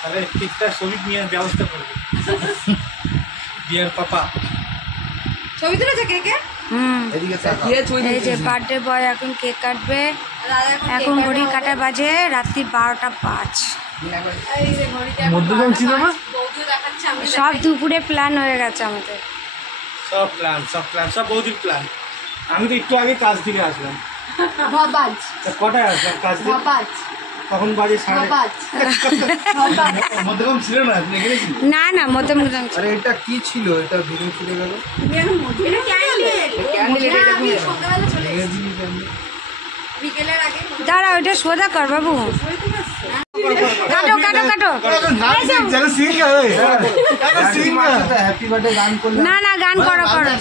তাহলে ঠিকঠাক ছবি নিয়ে ব্যবস্থা করবে বিয়ের পাপা ছবি তুলেছে কেকে। এই যে বার্থডে বয় এখন কেক কাটবে। এখন ঘড়ি কাটা বাজে রাত্রি 12:05। মধ্যখান ছিল না সব দুপুরে প্ল্যান হয়ে গেছে আমাদের। সব প্ল্যান সব বৌদির প্ল্যান। আমি তো একটু আগে কাজ থেকে আসলাম। কটায় আসলাম কাজ থেকে? তখন বাজে 5:30। মধ্যখান ছিল না? না না মধ্যম। আরে এটা কি ছিল? এটা ভিডিও চলে গেল। দাঁড়া ওইটা সোজা কর বাবু। কাটো কাটো কাটো। হ্যাপি বার্থডে গান করলে না না গান করো করো।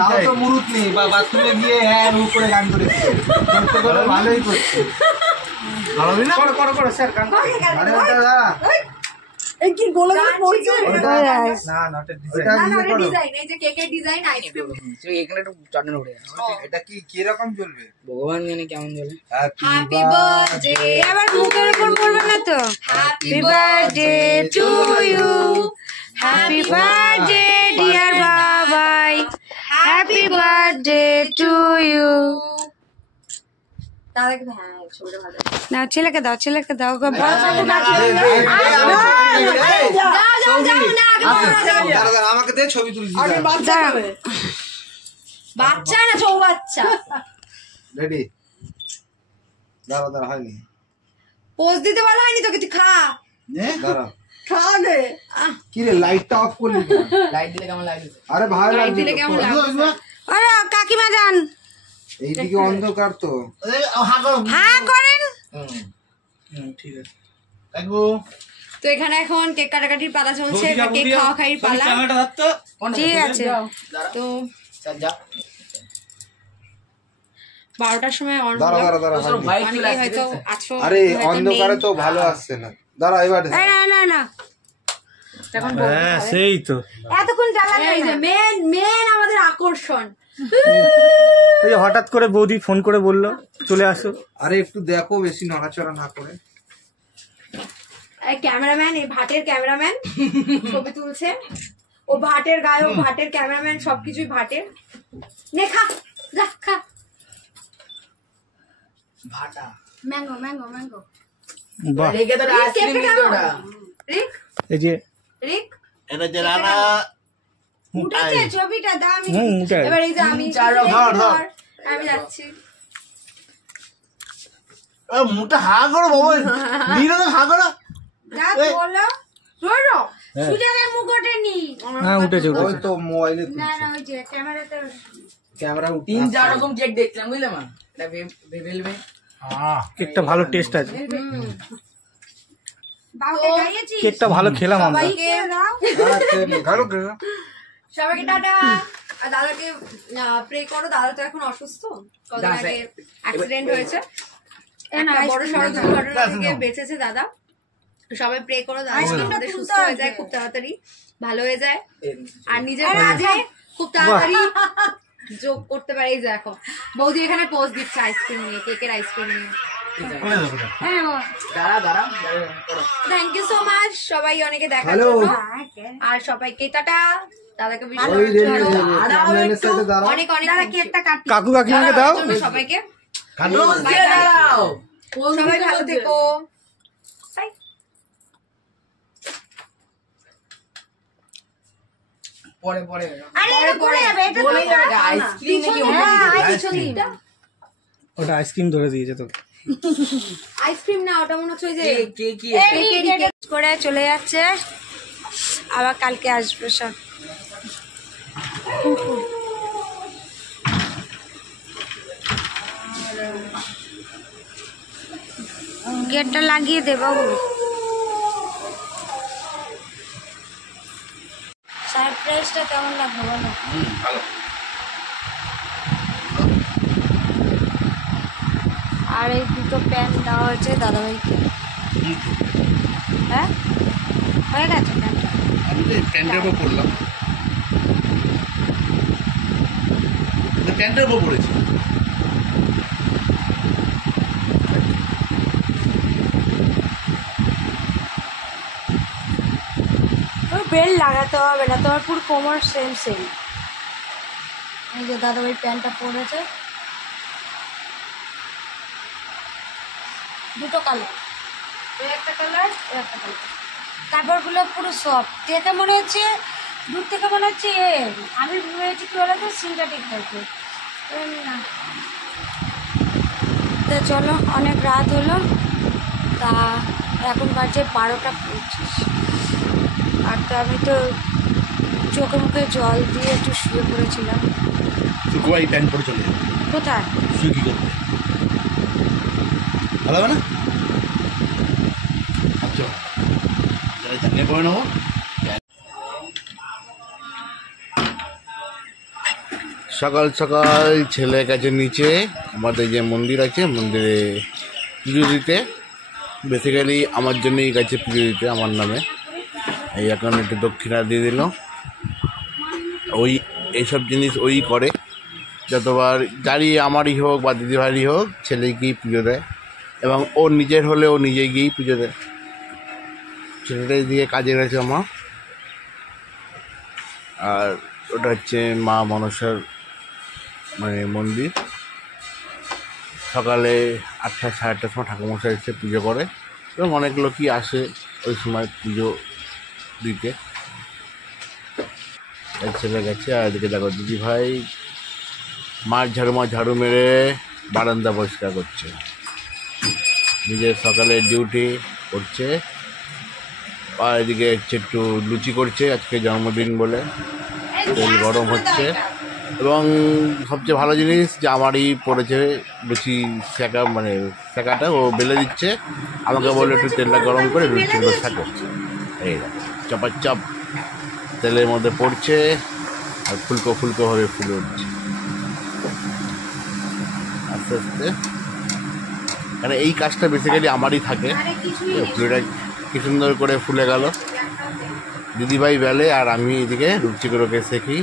তাও তো মুরুত নেই বা বাথরুমে গিয়ে হ্যাঁ করে গান করেছে। করতে করে ভালোই করছে। করো করো করো স্যার গান। আরে ওটা দাঁড়া। এই কি গোলা গোলা পড়ছে। না না ওটা ডিজাইন এই যে কেকের ডিজাইন আইসক্রিম। এখানে একটু চটনা উঠে গেছে। এটা কি রকম জ্বলবে? ভগবান জানে কেমন জ্বলে। Happy birthday. আবার মুখের উপর পড়বে না তো। Happy birthday to you. Happy birthday dear Babai. Happy birthday to you. দাদাকে হ্যাঁ ছবিটা ভালো। না ছেলেকে দাও ছেলেকে দাও। যাও না আমাকে দে ছবি তুলছি। বাচ্চা না ছৌ বাচ্চা। রেডি? দাঁড়া হয়নি। পোজ দিতে বলা হয়নি তোকে, তুই খা। দাঁড়া খা রে। কি রে লাইটটা অফ করলি কেন? লাইট দিলে কেমন লাগছে? আরে ভালো লাইট লাগছে দিলে কেমন লাগছে? আরে কাকিমা যান। এইদিকে অন্ধকার তো। হ্যাঁ করেন। ঠিক আছে। তো এখানে এখন কেক কাটাকাটির পালা চলছে, কেক খাওয়া খাইর পালা। ঠিক আছে তো স্যার যা 12টার সময় দাঁড়া অনেকেই হয়তো আছো। আরে অন্ধকারে তো ভালো আসছে না। দাঁড়া এবার না না না এখন হ্যাঁ সেই তো এতক্ষণ জ্বালা এই যে মেন আমাদের আকর্ষণ। এই যে হঠাৎ করে বৌদি ফোন করে বললো চলে আসো। আরে একটু দেখো বেশি নড়াচড়া না করে। এই ক্যামেরাম্যান, এই ভাটের ক্যামেরাম্যান ছবি তুলছে। ও ভাটের গায়ে, ও ভাটের ক্যামেরাম্যান, সবকিছুই ভাটের। নে খা, যা খা। ভাটা ম্যাঙ্গো ম্যাঙ্গো ম্যাঙ্গো। বাহ রেখে তো আইসক্রিম দিতে ওটা। রিক এই যে রিক এটা যে রানা উঠেছে ছবিটা দাও। আমি উঠে এবার এই যে আমি আমি যাচ্ছি। মুখটা হা করো বাবা, ধীরে হা করো। যা বলো শোনো সুজাদের মুখ ওঠেনি। হ্যাঁ উঠেছে ওই উঠেছে। তো মোবাইলে না না ওই যে ক্যামেরাতে ক্যামেরা 3-4 রকম কেক দেখলাম বুঝলে মা। এটা ভেবেলবে কেকটা ভালো টেস্ট আছে। বাউকে খাইয়েছি। কেকটা ভালো খেলাম আমরা। সবাইকে ভালো সবাইকে টাটা। আর দাদাকে প্রে করো, দাদা তো এখন অসুস্থ, কদিন আগে অ্যাক্সিডেন্ট হয়েছে, একটা বড় সড়ক দুর্ঘটনা থেকে বেঁচেছে দাদা। সবাই প্রে করো দাদা আমাদের সুস্থ হয়ে যায়, খুব তাড়াতাড়ি ভালো হয়ে যায়, আর নিজের কাজে খুব তাড়াতাড়ি যোগ করতে পারে। এই যে দেখো বৌদি এখানে পোজ দিচ্ছে আইসক্রিম নিয়ে, কেকের আইসক্রিম নিয়ে। দাঁড়া থ্যাংক ইউ সো মাচ সবাই অনেকে দেখার জন্য, আর সবাইকে টাটা। দাদাকে অনেক অনেক কাকু কাকিমাকে দাও সবাইকে, দাঁড়াও সবাই ভালো থেকো। পরে পরে আইসক্রিম ওটা আইসক্রিম ধরে দিয়েছে তোকে। আইসক্রিম না, ওটা মনে হচ্ছে ওই যে করে চলে যাচ্ছে, আবার কালকে আসবে সব। গেটটা লাগিয়ে দে বাবু। সারপ্রাইজটা কেমন লাগলো বলো? আর এই দুটো প্যান দেওয়া হয়েছে দাদাভাইকে। হ্যাঁ হয়ে গেছে প্যানটা। আমি তো প্যান্টের উপর পড়লাম, প্যান্টের উপর পড়েছি। বেল্ট লাগাতে হবে না, তোমার পুরো কোমর সেম সেম। এই যে দাদাভাই প্যান্টটা পরেছে, দুটো কালার, একটা কালার একটা কালার। কাপড়গুলো পুরো সফট, দেখে মনে হচ্ছে দূর থেকে মনে হচ্ছে আমি ভেবেছি কি বলতো সিনথেটিক টাইপের না। তো চলো, অনেক রাত হলো, তা এখন বাজে 12:25। আর তো আমি তো চোখে মুখে জল দিয়ে একটু শুয়ে পড়েছিলাম। শুকুয়াই প্যান্ট পরে চলে যাবে কোথায় শুয়ে কি করবে? ভালো হবে না? আচ্ছা জানিয়ে পরে নেবো। সকাল সকাল ছেলে গেছে নিচে আমাদের যে মন্দির আছে, মন্দিরে পুজো দিতে। বেসিক্যালি আমার জন্যই গেছে পুজো দিতে, আমার নামে। এই এখন একটু দক্ষিণা দিয়ে দিল। ওই এইসব জিনিস ওই করে, যতবার গাড়ি আমারই হোক বা দিদিভাইরই হোক, ছেলে গিয়েই পুজো দেয়। এবং ওর নিজের হলে ও নিজে গিয়েই পুজো দেয়। ছেলেটা এদিকে কাজে গেছে আমার। আর ওটা হচ্ছে মা মনসার মানে মন্দির। সকালে 8টা সাড়ে 8টার সময় ঠাকুরমশাই এসে পুজো করে এবং অনেক লোকই আসে ওই সময় পুজো দিতে। ছেলে গেছে। আর এদিকে দেখো দিদি ভাই মাছ ঝাড়ু মেরে বারান্দা পরিষ্কার করছে, নিজের সকালে ডিউটি করছে। আর এদিকে হচ্ছে একটু লুচি করছে, আজকে জন্মদিন বলে তেল গরম হচ্ছে। এবং সবচেয়ে ভালো জিনিস যে আমারই পড়েছে লুচি সেঁকা, মানে সেঁকাটা ও বেলে দিচ্ছে, আমাকে বলে একটু তেলটা গরম করে লুচিগুলো সেঁকো। এই চাপাচাপ তেলের মধ্যে পড়ছে আর ফুলকো ফুলকোভাবে ফুলে উঠছে আস্তে আস্তে। মানে এই কাজটা বেসিক্যালি আমারই থাকে। ফুলটা কি সুন্দর করে ফুলে গেল, দিদিভাই বেলে আর আমি এদিকে লুচিগুলোকে শেখি।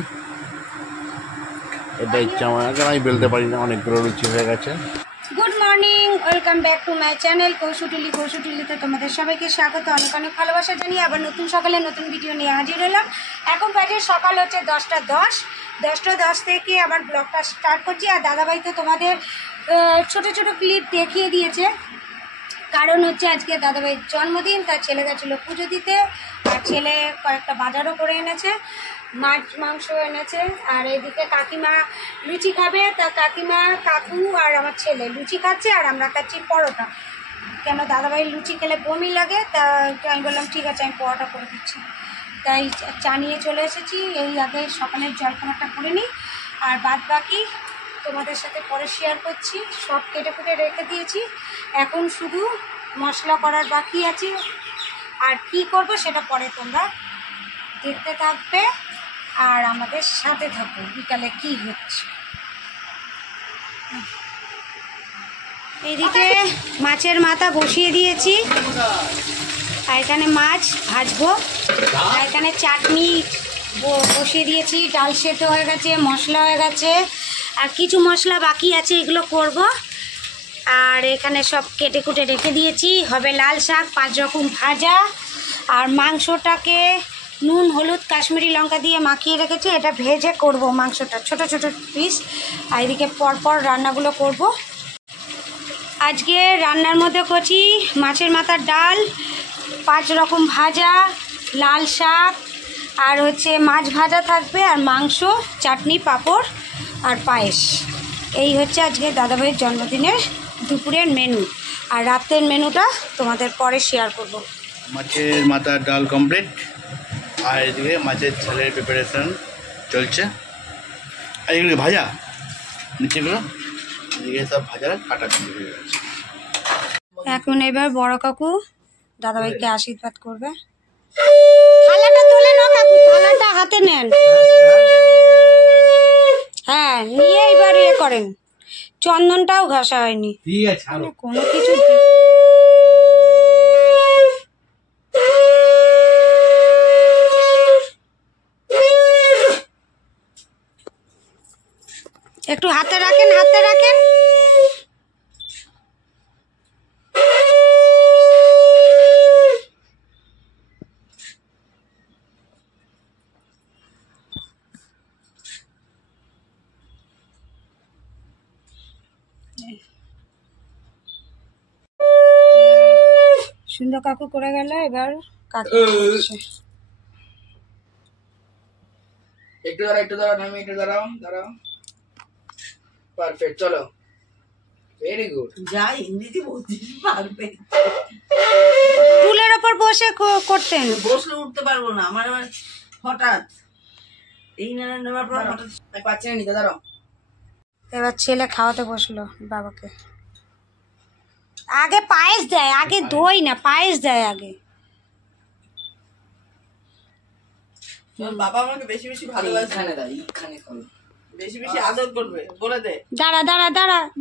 এটা ইচ্ছা আমার, কারণ আমি বেলতে পারি না, অনেকগুলো লুচি হয়ে গেছে। Good morning, welcome back to my channel কৌশুটুলিতে তোমাদের সবাইকে স্বাগত, অনেক অনেক ভালোবাসা জানিয়ে আবার নতুন সকালে নতুন ভিডিও নিয়ে হাজির হলাম। এখন বাজে সকাল হচ্ছে 10:10। 10:10 থেকে আবার ব্লগটা স্টার্ট করছি। আর দাদাভাই তো তোমাদের ছোট ছোট ক্লিপ দেখিয়ে দিয়েছে, কারণ হচ্ছে আজকে দাদাভাইয়ের জন্মদিন, তার ছেলে গেছিলো পুজো দিতে। আর ছেলে কয়েকটা বাজারও করে এনেছে, মাছ মাংস এনেছে। আর এদিকে কাকিমা লুচি খাবে, তা কাকিমা কাকু আর আমার ছেলে লুচি খাচ্ছে আর আমরা খাচ্ছি পরোটা। কেন দাদাভাই লুচি খেলে বমি লাগে, তা আমি বললাম ঠিক আছে আমি পরোটা করে দিচ্ছি। তাই চা নিয়ে চলে এসেছি, এই আগে সকালের জলখাবারটা করে নিই। আর বাদ বাকি তোমাদের সাথে পরে শেয়ার করছি। সব কেটে কুটে রেখে দিয়েছি, এখন শুধু মশলা করার বাকি আছে। আর কি করব সেটা পরে তোমরা দেখতে থাকবে আর আমাদের সাথে থাকো বিকালে কি হচ্ছে। এইদিকে মাছের মাথা বসিয়ে দিয়েছি, আর এখানে মাছ ভাজবো। আর এখানে চাটনি বসিয়ে দিয়েছি, ডাল সেদ্ধ হয়ে গেছে, মশলা হয়ে গেছে, আর কিছু মশলা বাকি আছে, এগুলো করব। আর এখানে সব কেটে কুটে রেখে দিয়েছি। হবে লাল শাক, 5 রকম ভাজা, আর মাংসটাকে নুন হলুদ কাশ্মীরি লঙ্কা দিয়ে মাখিয়ে রেখেছি, এটা ভেজে করব মাংসটা ছোট ছোট পিস। আর এদিকে পরপর রান্নাগুলো করব। আজকে রান্নার মধ্যে করছি মাছের মাথার ডাল, 5 রকম ভাজা, লাল শাক, আর হচ্ছে মাছ ভাজা থাকবে, আর মাংস, চাটনি, পাঁপড় আর পায়েস। এই হচ্ছে আজকে দাদাভাইয়ের জন্মদিনের দুপুরের মেনু। আর রাতের মেনুটা তোমাদের পরে শেয়ার করব। মাছের মাথার ডাল কমপ্লিট, আর এদিকে মাছের ঝালের প্রিপারেশন চলছে। আর এগুলো ভাজা, নিচেগুলো এদিকে সব ভাজা কাটা শুরু হয়ে গেছে। এখন এবার বড় কাকু দাদাভাইকে আশীর্বাদ করবে। থালাটা তুলে নাও কাকু, থালাটা হাতে নেন। হ্যাঁ, নিয়ে এবার ইয়ে করেন। চন্দনটাও ঘষা হয়নি, ঠিক আছে কোনো কিছু। একটু হাতে রাখেন, হাতে রাখেন। সুন্দর কাকু করে গেল, এবার কাকু একটু দাঁড়াও নামি, একটু দাঁড়াও। পারফেক্ট, চলো। Very good. যা ইংরেজি বলছিস পারফেক্ট। টুলের ওপর বসে করতেন। বসলে উঠতে পারবো না, আমার আবার হঠাৎ এই নেওয়ার পর হঠাৎ পাচ্ছি না নিতে, দাঁড়াও। এবার ছেলে খাওয়াতে বসলো বাবাকে। আগে পায়েস দেয়, আগে দই না, পায়েস দেয় আগে। তোর বাবা আমাকে বেশি বেশি ভালোবাসে, এইখানে দাও, এইখানে করো। বেশি বেশি আদর করবে, বলে দে।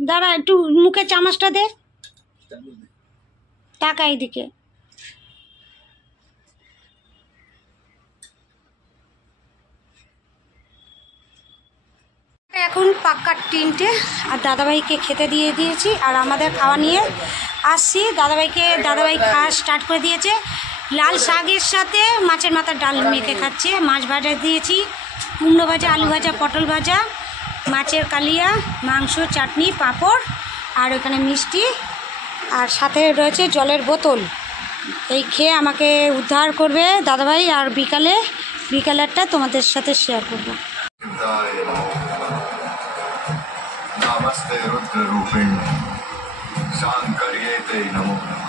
দাঁড়া একটু মুখে চামচটা দে, টাকা এইদিকে। এখন পাক্কা 3টে, আর দাদাভাইকে খেতে দিয়ে দিয়েছি, আর আমাদের খাওয়া নিয়ে আসছি। দাদাভাই খাওয়া স্টার্ট করে দিয়েছে। লাল শাকের সাথে মাছের মাথার ডাল মেখে খাচ্ছে। মাছ ভাজা দিয়েছি, কুমড়ো ভাজা, আলু ভাজা, পটল ভাজা, মাছের কালিয়া, মাংস, চাটনি, পাঁপড়, আর ওখানে মিষ্টি, আর সাথে রয়েছে জলের বোতল। এই খেয়ে আমাকে উদ্ধার করবে দাদাভাই, আর বিকালেরটা তোমাদের সাথে শেয়ার করবো। नमस्ते रुद्र रूपिण शांकर्ये ते नमो नमः।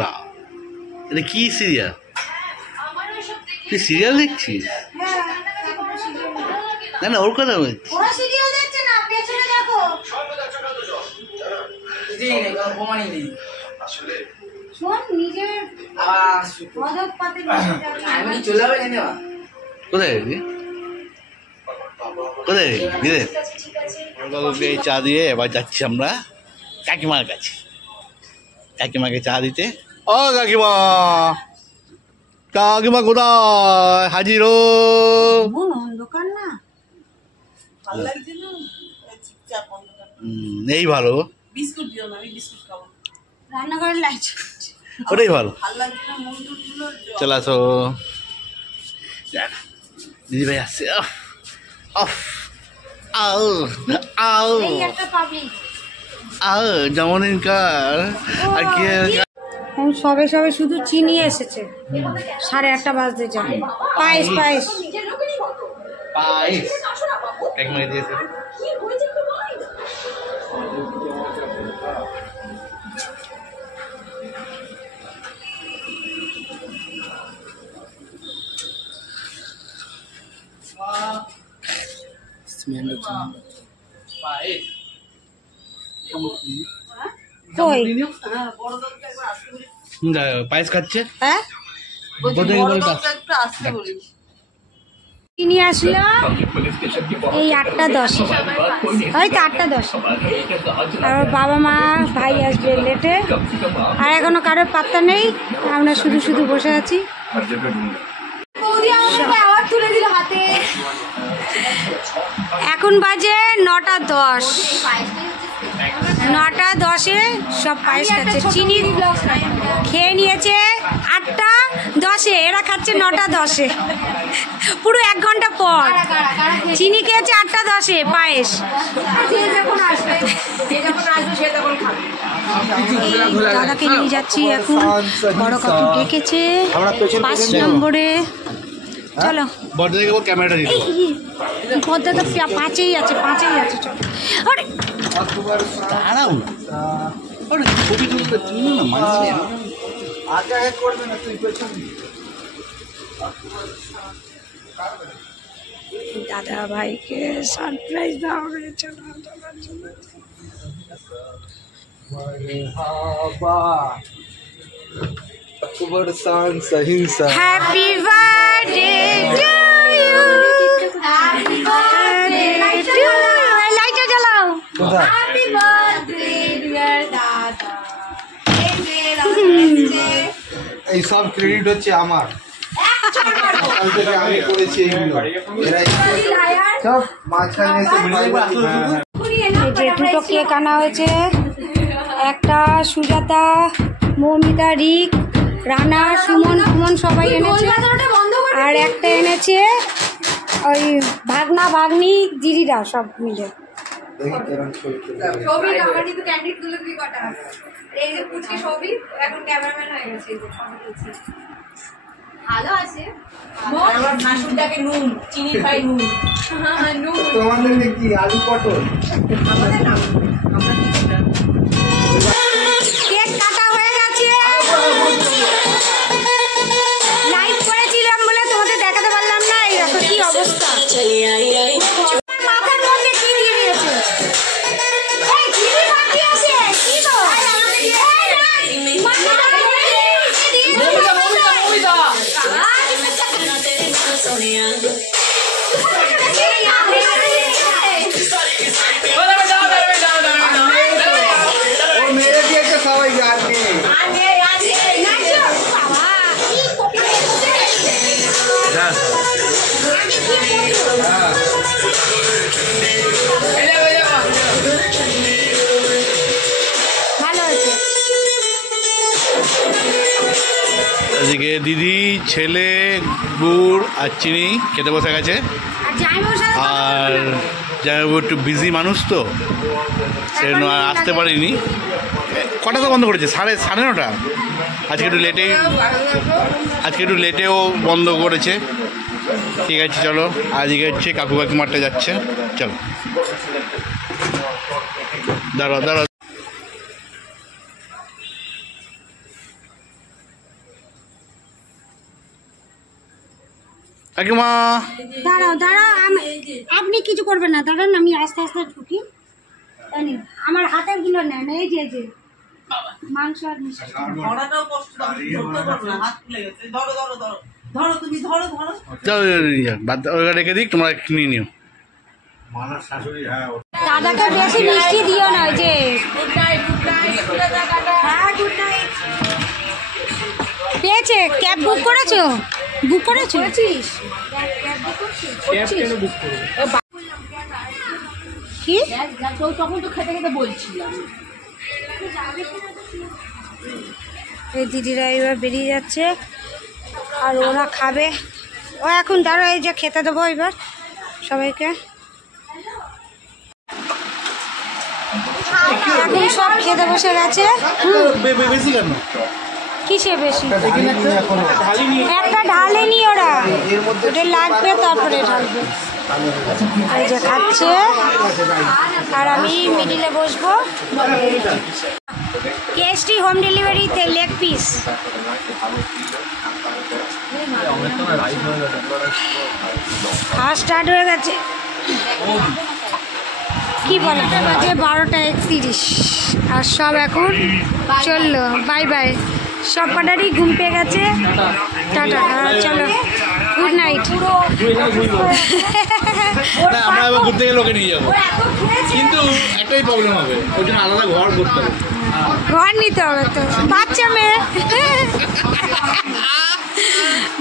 বাহ, এটা কি সিরিয়াল? তুই সিরিয়াল দেখছিস? না ওর কথা বলছি। প্রমাণই নেই। আমি চলে যাবে কেন? কোথায় দিদি? বাবুকে চা দিয়ে এবার যাচ্ছি আমরা কাকিমার কাছে, কাকিমাকে চা দিতে। ও কাকিমা, কাকিমা কোথায়? হাজির। অন্ধকার না, ভালো লাগছে না, চুপচাপ অন্ধকার। এই ভালো, বিস্কুট দিও না, আমি বিস্কুট খাবো। রান্নাঘরের লাইট ওটাই ভালো। ভালো লাগছে না, মন টুটগুলো চলে আসো। দিদি ভাই আসছে। যেমনকার আর কি সবে শুধু চিনি এসেছে, 1:30 বাজতে যায়। পায়েস কাকিমাকে দিয়েছে। পায়েস খাচ্ছে। হ্যাঁ, চিনি আসলো এই 8:10, হয়তো 8:10। আর বাবা মা ভাই আসবে লেটে, আর এখনো কারোর পাত্তা নেই, আমরা শুধু বসে আছি। এখন বাজে 9:10। 9:10-এ সব পায়েস খাচ্ছে। চিনি খেয়ে নিয়েছে 8:10-এ, এরা খাচ্ছে 9:10-এ, পুরো 1 ঘন্টা পর। চিনি খেয়েছে 8:10-এ পায়েস। দাদাকে নিয়ে যাচ্ছি এখন, বড় কাকু ডেকেছে 5 নম্বরে। চলো ক্যামেরাটা দিতে পদ্মা তো 5-এই আছে, চলো। আরে দাঁড়াও, ছবি তুলতে তুমি না মানছি। আগে করবে না, তুই পেছন দিবি। দাদা ভাইকে সারপ্রাইজ দেওয়া হয়েছে। Happy birthday to you, happy birthday to you. লাইটটা জ্বালাও। হ্যাপি বার্থডে ডিয়ার দাদা। এই সব ক্রেডিট হচ্ছে আমার, সকাল থেকে আমি করেছি এইগুলো। সব মাঝখানে এসে এই যে দুটো কেক আনা হয়েছে, একটা সুজাতা, মৌমিতা, রিক, রানা, সুমন সবাই এনেছে, আর একটা এনেছে ওই ভাগনা ভাগ্নি দিদিরা সব মিলে। সৌভিক আমার কিন্তু ক্যান্ডিড তুলে তুই কটা, এই যে পুচকি সৌভিক এখন ক্যামেরাম্যান হয়ে গেছে, এই যে ছবি তুলছে। ভালো আছে আমার শাশুড়িটাকে নুন চিনি পাই নুন তোমাদের কি আলু পটল? কেক কাটা হয়ে গেছে, লাইভ করেছিলাম বলে তোমাদের দেখাতে পারলাম না। এই দেখো কি অবস্থা, মাথার মধ্যে কি দিয়ে দিয়েছে। এই ঝিলি বাকি আছে কি গো, ও মেরে দিয়েছে সবাই জানে। ভালো হয়েছে। এদিকে দিদি, ছেলে, গুড় আর চিনি খেতে বসে গেছে। আর জামাইবাবুর সাথে আর জামাইবাবু একটু বিজি মানুষ তো, সেজন্য আর আসতে পারিনি। কটা তো বন্ধ করেছে? 9:30। আজকে একটু লেটেও বন্ধ করেছে। ঠিক আছে চলো, আজকে হচ্ছে কাকু কাকিমারটা যাচ্ছে, চলো। দাঁড়াও কাকিমা, দাঁড়াও আপনি কিছু করবেন না, দাঁড়ান আমি আস্তে আস্তে ঢুকি। আমার হাতের গুলো নেন, এই যে মাংস আর মিষ্টি। ধরাটাও কষ্ট, ধরতে পারো না, হাত খুলে গেছে। ধরো ধরো ধরো ধরো, তুমি ধরো ধরো। ওইটা রেখে দিক, তোমরা নিয়ে নিও। দাদাকে বেশি মিষ্টি দিও না, ওই যে পেয়েছে। ক্যাব বুক করেছো? কি তখন তো খেতে খেতে বলছিলাম। এই দিদিরা এবার বেরিয়ে যাচ্ছে আর ওরা খাবে। ও এখন দাঁড়ো, এই যে খেতে দেবো এবার সবাইকে। এখন সব খেতে বসে গেছে। বেশি কেন? কিসে বেশি? একটা ঢালেনি ওরা, ওটা লাগবে তারপরে ঢালবে। এই যে খাচ্ছে আর আমি মিডিলে বসবো। কেএসটি হোম ডেলিভারিতে লেগ পিস। খাওয়া স্টার্ট হয়ে গেছে। কি বলে বাজে 12:31 আর সব এখন চললো। বাই বাই, সব কটারই ঘুম পেয়ে গেছে। টাটা, চলো, গুড নাইট। আমরা এবার ঘুরতে গেলে ওকে নিয়ে যাবো, কিন্তু একটাই প্রবলেম হবে, ওই জন্য আলাদা ঘর করতে হবে। ঘর নিতে হবে তো,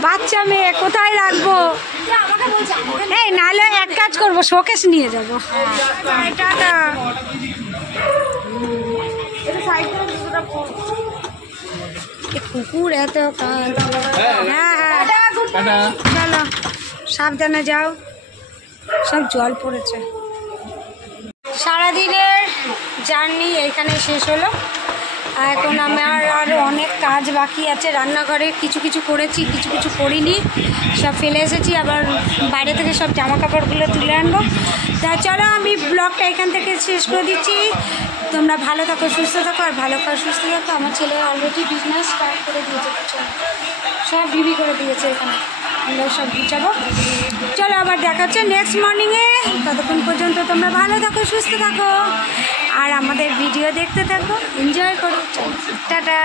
বাচ্চা মেয়ে কোথায় রাখবো? এই নাহলে এক কাজ করবো, শোকেস নিয়ে যাবো। টাটা। কুকুর এত কাজ। হ্যাঁ চলো, সাবধানে যাও। সব জল পড়েছে। সারাদিনের জার্নি এইখানে শেষ হলো। এখন আমার আরও অনেক কাজ বাকি আছে। রান্নাঘরে কিছু করেছি, কিছু করিনি, সব ফেলে এসেছি। আবার বাইরে থেকে সব জামা কাপড়গুলো তুলে আনবো। তা চলো, আমি ব্লগটা এখান থেকে শেষ করে দিচ্ছি। তোমরা ভালো থাকো, সুস্থ থাকো, আর ভালো থাকো, সুস্থ থাকো। আমার ছেলে অলরেডি বিজনেস স্টার্ট করে দিয়েছে, সব বিবি করে দিয়েছে। এখানে আমরা সব গুছাবো। চলো, আবার দেখা হচ্ছে নেক্সট মর্নিংয়ে। ততক্ষণ পর্যন্ত তোমরা ভালো থাকো, সুস্থ থাকো, আর আমাদের ভিডিও দেখতে থাকো, এনজয় করো। টাটা।